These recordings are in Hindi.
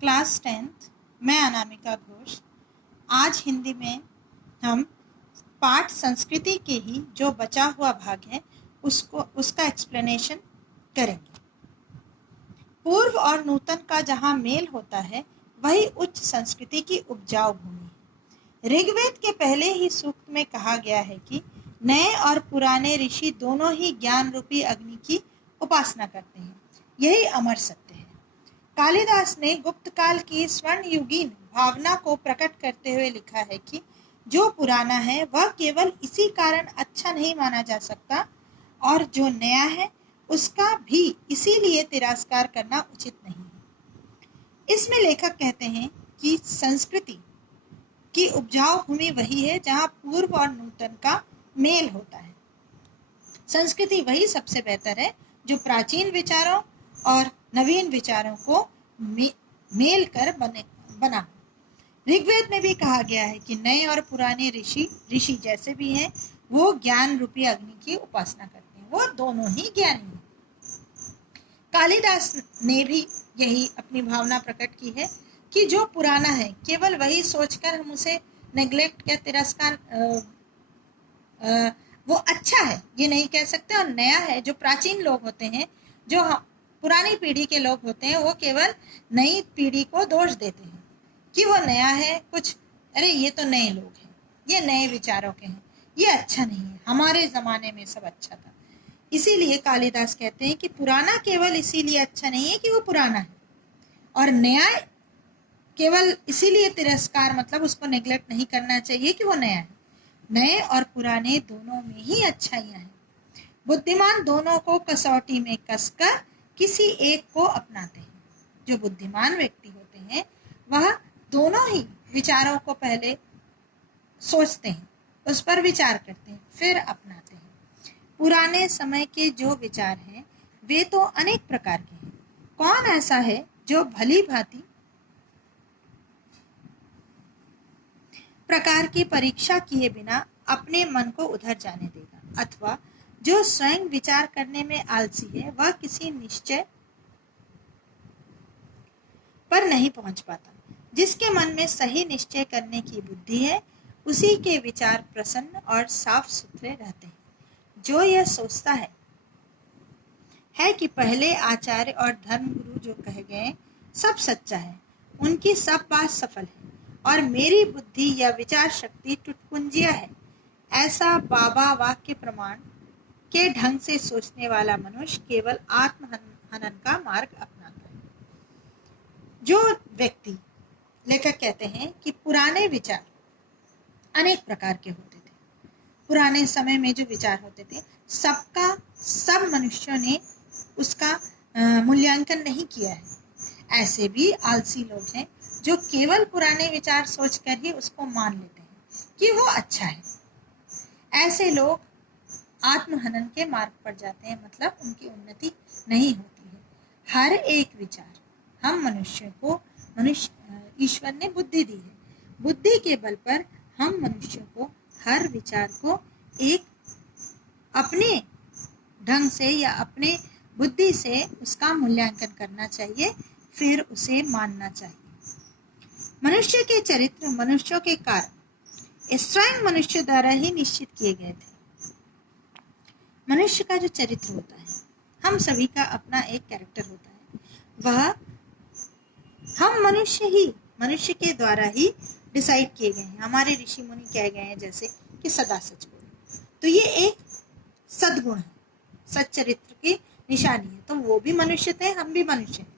Class 10th। मैं अनामिका घोष। आज हिंदी में हम पाठ संस्कृति के ही जो बचा हुआ भाग है उसका एक्सप्लेनेशन करेंगे। पूर्व और नूतन का जहाँ मेल होता है वही उच्च संस्कृति की उपजाऊ भूमि है। ऋग्वेद के पहले ही सूक्त में कहा गया है कि नए और पुराने ऋषि दोनों ही ज्ञान रूपी अग्नि की उपासना करते हैं। यही अमर सत्य है। कालिदास ने गुप्त काल की स्वर्णयुगीन भावना को प्रकट करते हुए लिखा है कि जो पुराना है वह केवल इसी कारण अच्छा नहीं माना जा सकता और जो नया है उसका भी इसीलिए तिरस्कार करना उचित नहीं है। इसमें लेखक कहते हैं कि संस्कृति की उपजाऊ भूमि वही है जहाँ पूर्व और नूतन का मेल होता है। संस्कृति वही सबसे बेहतर है जो प्राचीन विचारों और नवीन विचारों को मेल कर बना। ऋग्वेद में भी कहा गया है कि नए और पुराने ऋषि जैसे भी हैं वो ज्ञान रूपी अग्नि की उपासना करते हैं। वो दोनों ही ज्ञानी हैं। कालिदास ने भी यही अपनी भावना प्रकट की है कि जो पुराना है केवल वही सोचकर हम उसे नेग्लेक्ट या तिरस्कार वो अच्छा है ये नहीं कह सकते, और नया है जो प्राचीन लोग होते हैं, जो पुरानी पीढ़ी के लोग होते हैं, वो केवल नई पीढ़ी को दोष देते हैं कि वो नया है, कुछ अरे ये तो नए लोग हैं, ये नए विचारों के हैं, ये अच्छा नहीं है, हमारे ज़माने में सब अच्छा था। इसीलिए कालिदास कहते हैं कि पुराना केवल इसीलिए अच्छा नहीं है कि वो पुराना है, और नया केवल इसीलिए तिरस्कार मतलब उसको नेग्लेक्ट नहीं करना चाहिए कि वो नया है। नए और पुराने दोनों में ही अच्छाइयाँ हैं। बुद्धिमान दोनों को कसौटी में कसकर किसी एक को अपनाते हैं। जो बुद्धिमान व्यक्ति होते हैं वह दोनों ही विचारों को पहले सोचते हैं, उस पर विचार करते हैं, फिर अपनाते हैं। पुराने समय के जो विचार हैं वे तो अनेक प्रकार के हैं। कौन ऐसा है जो भली भांति प्रकार की परीक्षा किए बिना अपने मन को उधर जाने देगा, अथवा जो स्वयं विचार करने में आलसी है वह किसी निश्चय पर नहीं पहुंच पाता। जिसके मन में सही निश्चय करने की बुद्धि है उसी के विचार प्रसन्न और साफ सुथरे रहते हैं। जो यह सोचता है कि पहले आचार्य और धर्मगुरु जो कहे गए सब सच्चा है, उनकी सब बात सफल है और मेरी बुद्धि या विचार शक्ति टुटपुंजिया है, ऐसा बाबा वाक्य प्रमाण के ढंग से सोचने वाला मनुष्य केवल आत्महनन का मार्ग अपनाता है। जो व्यक्ति, लेखक कहते हैं कि पुराने विचार अनेक प्रकार के होते थे। पुराने समय में जो विचार होते थे सब मनुष्यों ने उसका मूल्यांकन नहीं किया है। ऐसे भी आलसी लोग हैं जो केवल पुराने विचार सोचकर ही उसको मान लेते हैं कि वो अच्छा है। ऐसे लोग आत्महनन के मार्ग पर जाते हैं, मतलब उनकी उन्नति नहीं होती है। हर एक विचार हम ईश्वर ने बुद्धि दी है। बुद्धि के बल पर हम मनुष्यों को हर विचार को एक अपने ढंग से या अपने बुद्धि से उसका मूल्यांकन करना चाहिए, फिर उसे मानना चाहिए। मनुष्य के चरित्र मनुष्यों के कारण स्वयं मनुष्य द्वारा ही निश्चित किए गए थे। मनुष्य का जो चरित्र होता है, हम सभी का अपना एक कैरेक्टर होता है, वह हम मनुष्य के द्वारा ही डिसाइड किए गए हैं। हमारे ऋषि मुनि कह गए हैं जैसे कि सदा सच बोलो, तो ये एक सद्गुण है, सच्चरित्र की निशानी है। तो वो भी मनुष्य थे, हम भी मनुष्य हैं।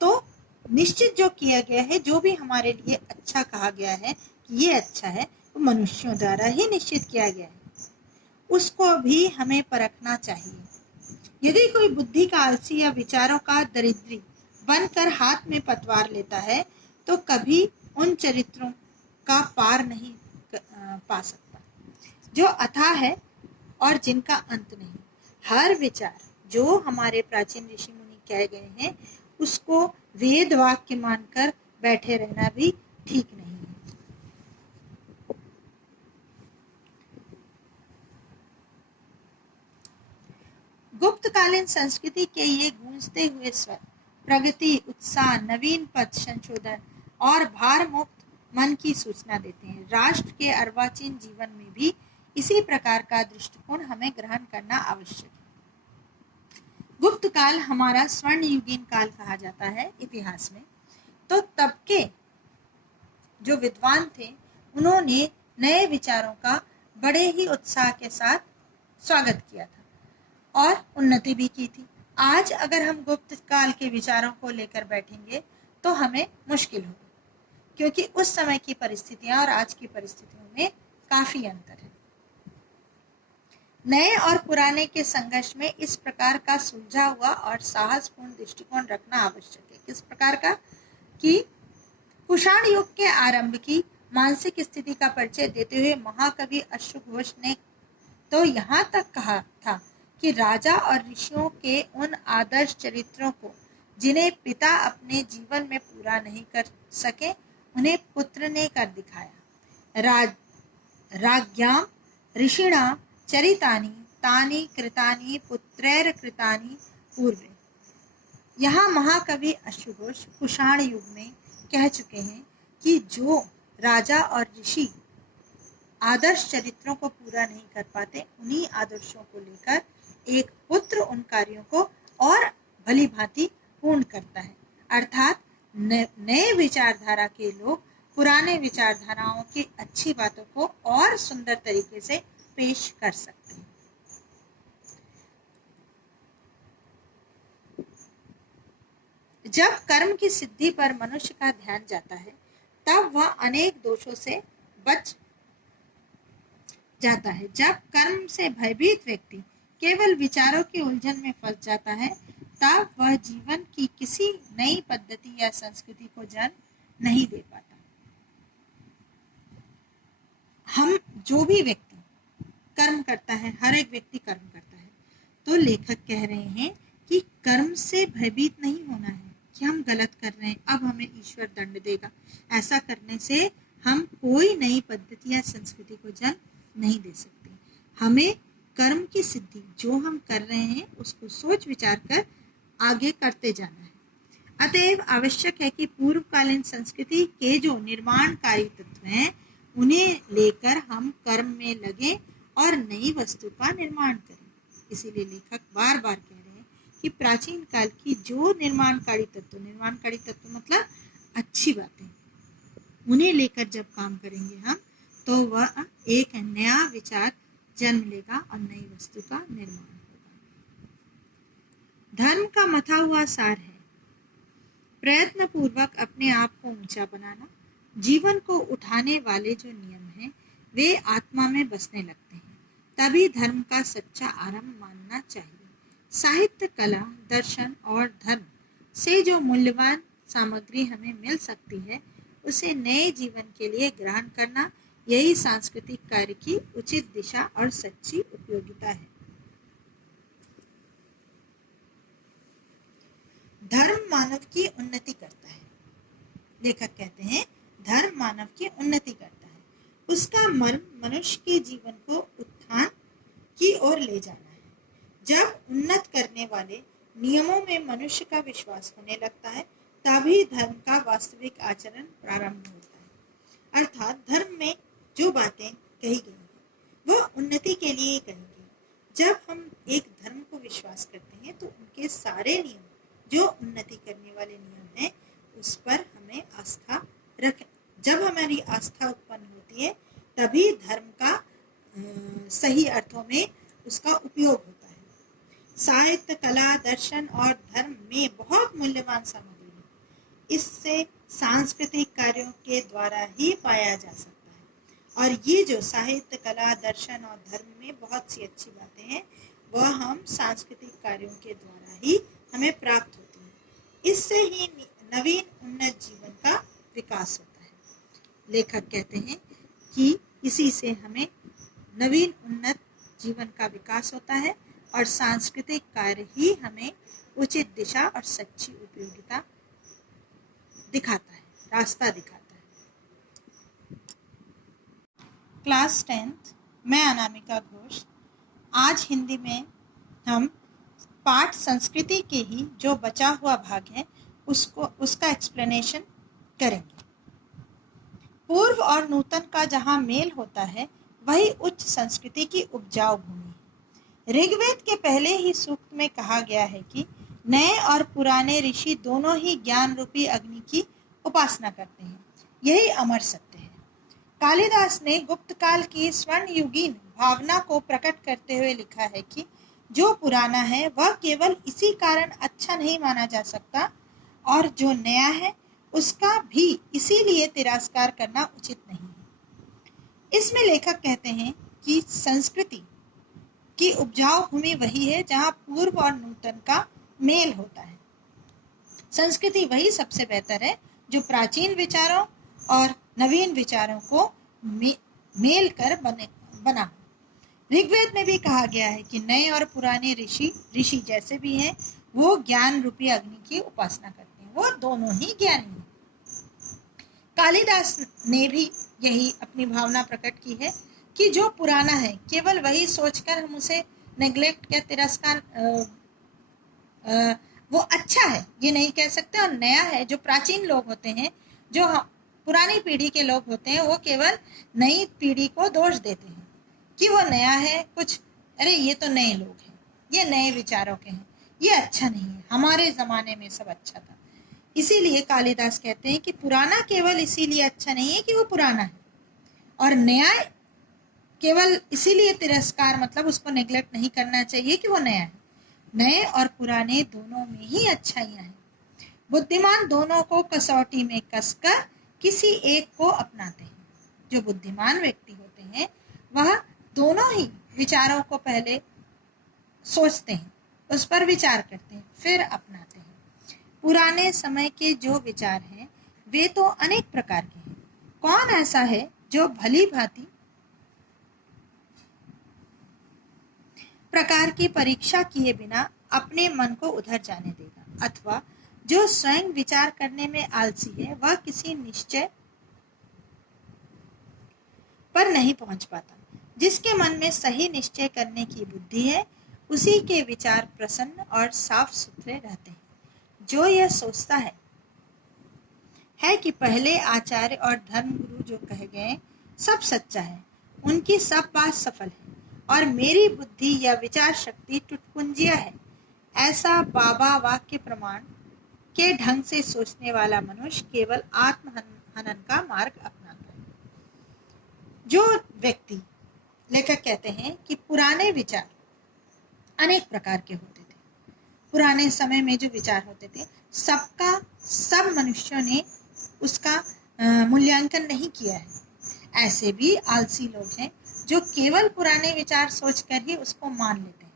तो निश्चित जो किया गया है, जो भी हमारे लिए अच्छा कहा गया है कि ये अच्छा है, वो मनुष्यों द्वारा ही निश्चित किया गया है, उसको भी हमें परखना चाहिए। यदि कोई बुद्धि का आलसी या विचारों का दरिद्री बनकर हाथ में पतवार लेता है तो कभी उन चरित्रों का पार नहीं पा सकता जो अथाह है और जिनका अंत नहीं। हर विचार जो हमारे प्राचीन ऋषि मुनि कह गए हैं उसको वेद वाक्य मानकर बैठे रहना भी ठीक नहीं है। गुप्तकालीन संस्कृति के ये गूंजते हुए स्वर प्रगति, उत्साह, नवीन पथ संशोधन और भार मुक्त मन की सूचना देते हैं। राष्ट्र के अर्वाचीन जीवन में भी इसी प्रकार का दृष्टिकोण हमें ग्रहण करना आवश्यक है। गुप्त काल हमारा स्वर्ण युगीन काल कहा जाता है इतिहास में। तो तब के जो विद्वान थे उन्होंने नए विचारों का बड़े ही उत्साह के साथ स्वागत किया था और उन्नति भी की थी। आज अगर हम गुप्त काल के विचारों को लेकर बैठेंगे तो हमें मुश्किल होगी, क्योंकि उस समय की परिस्थितियां और आज की परिस्थितियों में काफी अंतर है। नए और पुराने के संघर्ष में इस प्रकार का सुलझा हुआ और साहसपूर्ण दृष्टिकोण रखना आवश्यक है। किस प्रकार का? कि कुषाण युग के आरंभ की मानसिक स्थिति का परिचय देते हुए महाकवि अश्वघोष ने तो यहाँ तक कहा था कि राजा और ऋषियों के उन आदर्श चरित्रों को जिन्हें पिता अपने जीवन में पूरा नहीं कर सके, उन्हें पुत्र ने कर दिखाया। राज्ञां ऋषिणा चरितानि तानि कृतानि पुत्रैर कृतानि पूर्वे। यहाँ महाकवि अश्वघोष कुषाण युग में कह चुके हैं कि जो राजा और ऋषि आदर्श चरित्रों को पूरा नहीं कर पाते, उन्हीं आदर्शों को लेकर एक पुत्र उन कार्यों को और भली भांति पूर्ण करता है। अर्थात नए विचारधारा के लोग पुराने विचारधाराओं की अच्छी बातों को और सुंदर तरीके से पेश कर सकते हैं। जब कर्म की सिद्धि पर मनुष्य का ध्यान जाता है, तब वह अनेक दोषों से बच जाता है। जब कर्म से भयभीत व्यक्ति केवल विचारों की उलझन में फंस जाता है, तब वह जीवन की किसी नई पद्धति या संस्कृति को जन्म नहीं दे पाता। हम जो भी व्यक्ति कर्म करता है, हर एक व्यक्ति कर्म करता है, तो लेखक कह रहे हैं कि कर्म से भयभीत नहीं होना है कि हम गलत कर रहे हैं, अब हमें ईश्वर दंड देगा। ऐसा करने से हम कोई नई पद्धति या संस्कृति को जन्म नहीं दे सकते। हमें कर्म की सिद्धि जो हम कर रहे हैं उसको सोच विचार कर आगे करते जाना है। अतएव आवश्यक है कि पूर्वकालीन संस्कृति के जो निर्माणकारी तत्व हैं, उन्हें लेकर हम कर्म में लगे और नई वस्तु का निर्माण करें। इसीलिए लेखक बार बार कह रहे हैं कि प्राचीन काल की जो निर्माणकारी तत्व मतलब अच्छी बातें, उन्हें लेकर जब काम करेंगे हम, तो वह एक नया विचार जन्म लेगा और नई वस्तु का निर्माण होगा। धर्म का मथा हुआ सार है प्रयत्न पूर्वक अपने आप को ऊंचा बनाना। जीवन को उठाने वाले जो नियम हैं, वे आत्मा में बसने लगते हैं, तभी धर्म का सच्चा आरंभ मानना चाहिए। साहित्य, कला, दर्शन और धर्म से जो मूल्यवान सामग्री हमें मिल सकती है, उसे नए जीवन के लिए ग्रहण करना, यही सांस्कृतिक कार्य की उचित दिशा और सच्ची उपयोगिता है। धर्म मानव की उन्नति करता है। लेखक कहते हैं धर्म मानव की उन्नति करता है। उसका मर्म मनुष्य के जीवन को उत्थान की ओर ले जाना है। जब उन्नत करने वाले नियमों में मनुष्य का विश्वास होने लगता है, तभी धर्म का वास्तविक आचरण प्रारंभ होता है। अर्थात धर्म में जो बातें कही गई हैं, वो उन्नति के लिए ही कही गई। जब हम एक धर्म को विश्वास करते हैं, तो उनके सारे नियम जो उन्नति करने वाले नियम हैं, उस पर हमें आस्था रखें। जब हमारी आस्था उत्पन्न होती है, तभी धर्म का सही अर्थों में उसका उपयोग होता है। साहित्य, कला, दर्शन और धर्म में बहुत मूल्यवान सामग्री है। इससे सांस्कृतिक कार्यों के द्वारा ही पाया जा सकता है। और ये जो साहित्य, कला, दर्शन और धर्म में बहुत सी अच्छी बातें हैं, वह हम सांस्कृतिक कार्यों के द्वारा ही हमें प्राप्त होती है। इससे ही नवीन उन्नत जीवन का विकास होता है। लेखक कहते हैं कि इसी से हमें नवीन उन्नत जीवन का विकास होता है और सांस्कृतिक कार्य ही हमें उचित दिशा और सच्ची उपयोगिता दिखाता है, रास्ता दिखाता है। क्लास 10th, मैं अनामिका घोष। आज हिंदी में हम पाठ संस्कृति के ही जो बचा हुआ भाग है उसका एक्सप्लेनेशन करेंगे। पूर्व और नूतन का जहाँ मेल होता है वही उच्च संस्कृति की उपजाऊ भूमि है। ऋग्वेद के पहले ही सूक्त में कहा गया है कि नए और पुराने ऋषि दोनों ही ज्ञान रूपी अग्नि की उपासना करते हैं। यही अमर सत्य है। कालिदास ने गुप्त काल की स्वर्णयुगीन भावना को प्रकट करते हुए लिखा है कि जो पुराना है वह केवल इसी कारण अच्छा नहीं माना जा सकता और जो नया है उसका भी इसीलिए तिरस्कार करना उचित नहीं है। इसमें लेखक कहते हैं कि संस्कृति की उपजाऊ भूमि वही है जहाँ पूर्व और नूतन का मेल होता है। संस्कृति वही सबसे बेहतर है जो प्राचीन विचारों और नवीन विचारों को मेल कर बना। ऋग्वेद में भी कहा गया है कि नए और पुराने ऋषि जैसे भी हैं वो ज्ञान रूपी अग्नि की उपासना करते हैं। वो दोनों ही ज्ञानी हैं। कालिदास ने भी यही अपनी भावना प्रकट की है कि जो पुराना है केवल वही सोचकर हम उसे नेग्लेक्ट या तिरस्कार वो अच्छा है ये नहीं कह सकते, और नया है जो प्राचीन लोग होते हैं, जो पुरानी पीढ़ी के लोग होते हैं, वो केवल नई पीढ़ी को दोष देते हैं कि वो नया है, कुछ अरे ये तो नए लोग हैं, ये नए विचारों के हैं, ये अच्छा नहीं है, हमारे ज़माने में सब अच्छा था। इसीलिए कालिदास कहते हैं कि पुराना केवल इसीलिए अच्छा नहीं है कि वो पुराना है, और नया केवल इसीलिए तिरस्कार मतलब उसको नेग्लेक्ट नहीं करना चाहिए कि वो नया है। नए और पुराने दोनों में ही अच्छाइयाँ हैं। बुद्धिमान दोनों को कसौटी में कसकर किसी एक को अपनाते हैं। जो बुद्धिमान व्यक्ति होते हैं वह दोनों ही विचारों को पहले सोचते हैं, उस पर विचार करते हैं, फिर अपनाते हैं। पुराने समय के जो विचार हैं वे तो अनेक प्रकार के हैं। कौन ऐसा है जो भली भांति प्रकार की परीक्षा किए बिना अपने मन को उधर जाने देगा, अथवा जो स्वयं विचार करने में आलसी है वह किसी निश्चय पर नहीं पहुंच पाता। जिसके मन में सही निश्चय करने की बुद्धि है उसी के विचार प्रसन्न और साफ सुथरे रहते हैं। जो यह सोचता है कि पहले आचार्य और धर्मगुरु जो कहे गए सब सच्चा है, उनकी सब बात सफल है और मेरी बुद्धि या विचार शक्ति टुटपुंजिया है, ऐसा बाबा वाक्य प्रमाण के ढंग से सोचने वाला मनुष्य केवल आत्महनन का मार्ग अपनाता है। जो व्यक्ति, लेखक कहते हैं कि पुराने विचार अनेक प्रकार के होते थे। पुराने समय में जो विचार होते थे सब मनुष्यों ने उसका मूल्यांकन नहीं किया है। ऐसे भी आलसी लोग हैं जो केवल पुराने विचार सोचकर ही उसको मान लेते हैं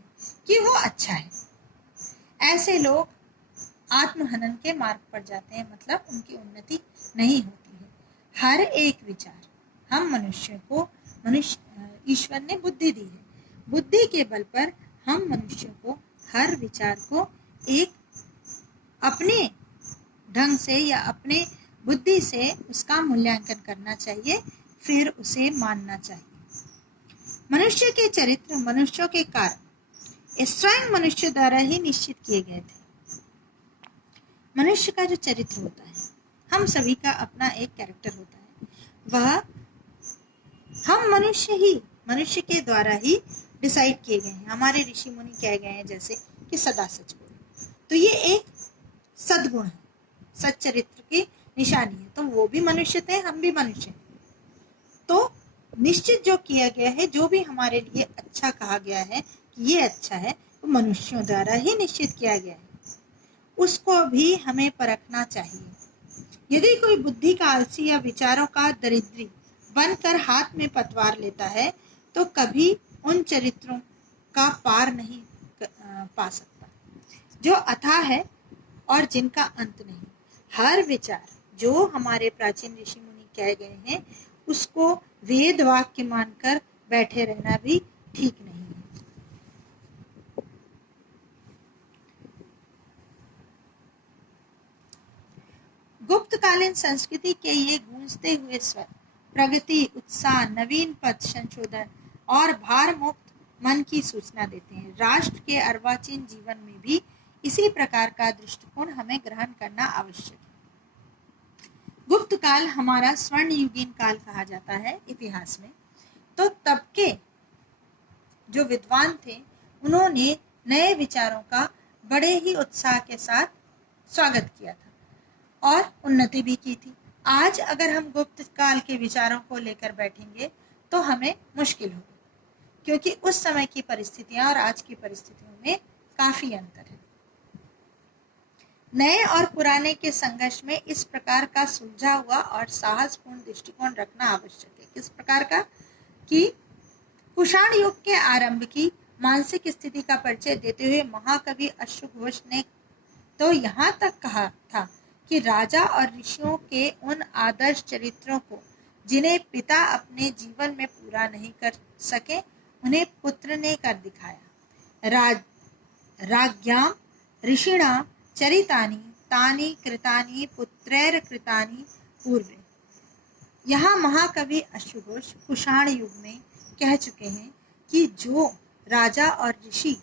कि वो अच्छा है। ऐसे लोग आत्महनन के मार्ग पर जाते हैं, मतलब उनकी उन्नति नहीं होती है। हर एक विचार हम ईश्वर ने बुद्धि दी है। बुद्धि के बल पर हम मनुष्यों को हर विचार को एक अपने ढंग से या अपने बुद्धि से उसका मूल्यांकन करना चाहिए, फिर उसे मानना चाहिए। मनुष्य के चरित्र, मनुष्यों के कार्य स्वयं मनुष्य द्वारा ही निश्चित किए गए थे। मनुष्य का जो चरित्र होता है, हम सभी का अपना एक कैरेक्टर होता है, वह हम मनुष्य के द्वारा ही डिसाइड किए गए हैं। हमारे ऋषि मुनि कह गए हैं जैसे कि सदा सच बोलो, तो ये एक सद्गुण है, सच्चरित्र की निशानी है। तो वो भी मनुष्य थे, हम भी मनुष्य हैं। तो निश्चित जो किया गया है, जो भी हमारे लिए अच्छा कहा गया है कि ये अच्छा है, वो मनुष्यों द्वारा ही निश्चित किया गया है, उसको भी हमें परखना चाहिए। यदि कोई बुद्धि का आलसी या विचारों का दरिद्री बनकर हाथ में पतवार लेता है तो कभी उन चरित्रों का पार नहीं पा सकता जो अथाह है और जिनका अंत नहीं। हर विचार जो हमारे प्राचीन ऋषि मुनि कह गए हैं उसको वेद वाक्य मानकर बैठे रहना भी ठीक नहीं है। गुप्तकालीन संस्कृति के ये गूंजते हुए स्वर प्रगति, उत्साह, नवीन पद संशोधन और भार मुक्त मन की सूचना देते हैं। राष्ट्र के अर्वाचीन जीवन में भी इसी प्रकार का दृष्टिकोण हमें ग्रहण करना आवश्यक है। गुप्त काल हमारा स्वर्ण युगीन काल कहा जाता है इतिहास में। तो तब के जो विद्वान थे उन्होंने नए विचारों का बड़े ही उत्साह के साथ स्वागत किया था और उन्नति भी की थी। आज अगर हम गुप्त काल के विचारों को लेकर बैठेंगे तो हमें मुश्किल होगी, क्योंकि उस समय की परिस्थितियां और आज की परिस्थितियों में काफी अंतर है। नए और पुराने के संघर्ष में इस प्रकार का सुलझा हुआ और साहसपूर्ण दृष्टिकोण रखना आवश्यक है। किस प्रकार का? कि कुषाण युग के आरंभ की मानसिक स्थिति का परिचय देते हुए महाकवि अश्वघोष ने तो यहाँ तक कहा था कि राजा और ऋषियों के उन आदर्श चरित्रों को जिन्हें पिता अपने जीवन में पूरा नहीं कर सके, उन्हें पुत्र ने कर दिखाया। राज्ञां ऋषिणां चरितानि तानि कृतानि पुत्रैर कृतानि पूर्वे। यहाँ महाकवि अश्वघोष कुषाण युग में कह चुके हैं कि जो राजा और ऋषि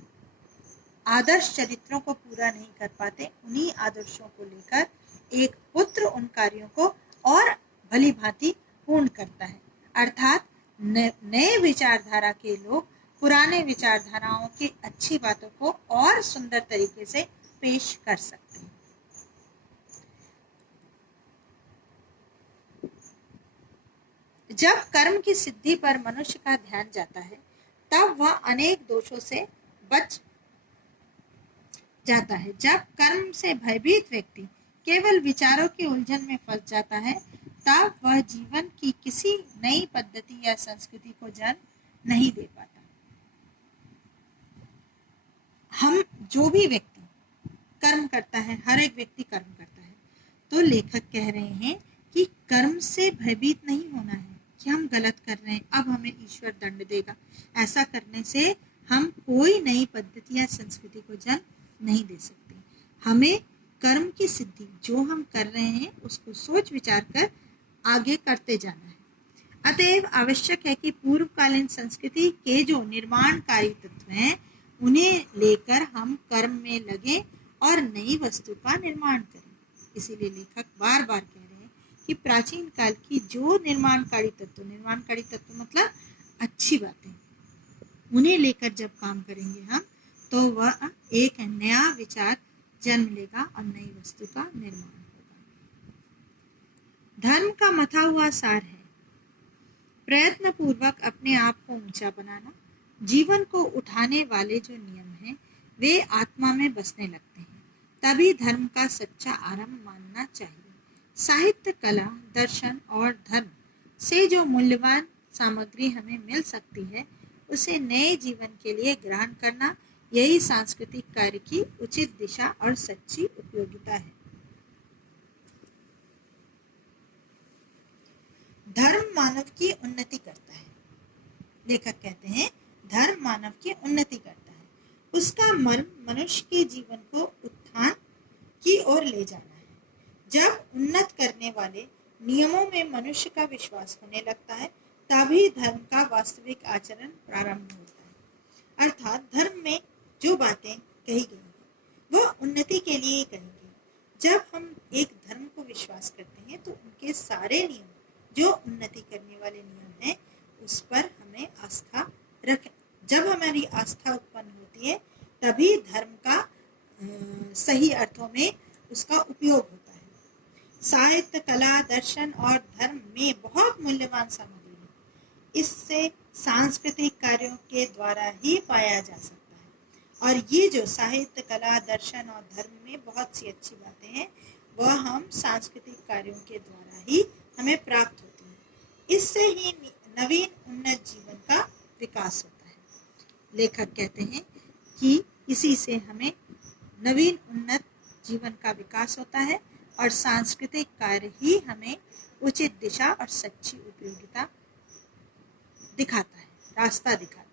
आदर्श चरित्रों को पूरा नहीं कर पाते, उन्हीं आदर्शों को लेकर एक पुत्र उन कार्यों को और भली भांति पूर्ण करता है। अर्थात नए विचारधारा के लोग पुराने विचारधाराओं की अच्छी बातों को और सुंदर तरीके से पेश कर सकते हैं। जब कर्म की सिद्धि पर मनुष्य का ध्यान जाता है, तब वह अनेक दोषों से बच जाता है। जब कर्म से भयभीत व्यक्ति केवल विचारों की उलझन में फंस जाता है, तब वह जीवन की किसी नई पद्धति या संस्कृति को जन्म नहीं दे पाता। हम जो भी व्यक्ति कर्म करता है, हर एक व्यक्ति कर्म करता है, तो लेखक कह रहे हैं कि कर्म से भयभीत नहीं होना है कि हम गलत कर रहे हैं, अब हमें ईश्वर दंड देगा। ऐसा करने से हम कोई नई पद्धति या संस्कृति को जन्म नहीं दे सकते। हमें कर्म की सिद्धि जो हम कर रहे हैं उसको सोच विचार कर आगे करते जाना है। अतएव आवश्यक है कि पूर्वकालीन संस्कृति के जो निर्माणकारी तत्व हैं, उन्हें लेकर हम कर्म में लगे और नई वस्तु का निर्माण करें। इसीलिए लेखक बार बार कह रहे हैं कि प्राचीन काल की जो निर्माणकारी तत्व मतलब अच्छी बातें, उन्हें लेकर जब काम करेंगे हम, तो वह एक नया विचार जन्म लेगा और नई वस्तु का निर्माण होगा। धर्म का मथा हुआ सार है प्रयत्न पूर्वक अपने आप को ऊंचा बनाना। जीवन को उठाने वाले जो नियम हैं, वे आत्मा में बसने लगते हैं, तभी धर्म का सच्चा आरंभ मानना चाहिए। साहित्य, कला, दर्शन और धर्म से जो मूल्यवान सामग्री हमें मिल सकती है, उसे नए जीवन के लिए ग्रहण करना, यही सांस्कृतिक कार्य की उचित दिशा और सच्ची उपयोगिता है। धर्म मानव की उन्नति करता है। लेखक कहते हैं धर्म मानव की उन्नति करता है। उसका मर्म मनुष्य के जीवन को उत्थान की ओर ले जाना है। जब उन्नत करने वाले नियमों में मनुष्य का विश्वास होने लगता है, तभी धर्म का वास्तविक आचरण प्रारंभ होता है। अर्थात धर्म में जो बातें कही गई हैं, वो उन्नति के लिए ही कही गई। जब हम एक धर्म को विश्वास करते हैं, तो उनके सारे नियम जो उन्नति करने वाले नियम हैं, उस पर हमें आस्था रखें। जब हमारी आस्था उत्पन्न होती है, तभी धर्म का सही अर्थों में उसका उपयोग होता है। साहित्य, कला, दर्शन और धर्म में बहुत मूल्यवान सामग्री है। इससे सांस्कृतिक कार्यों के द्वारा ही पाया जा सकता है। और ये जो साहित्य, कला, दर्शन और धर्म में बहुत सी अच्छी बातें हैं, वह हम सांस्कृतिक कार्यों के द्वारा ही हमें प्राप्त होती है। इससे ही नवीन उन्नत जीवन का विकास होता है। लेखक कहते हैं कि इसी से हमें नवीन उन्नत जीवन का विकास होता है और सांस्कृतिक कार्य ही हमें उचित दिशा और सच्ची उपयोगिता दिखाता है, रास्ता दिखाता है।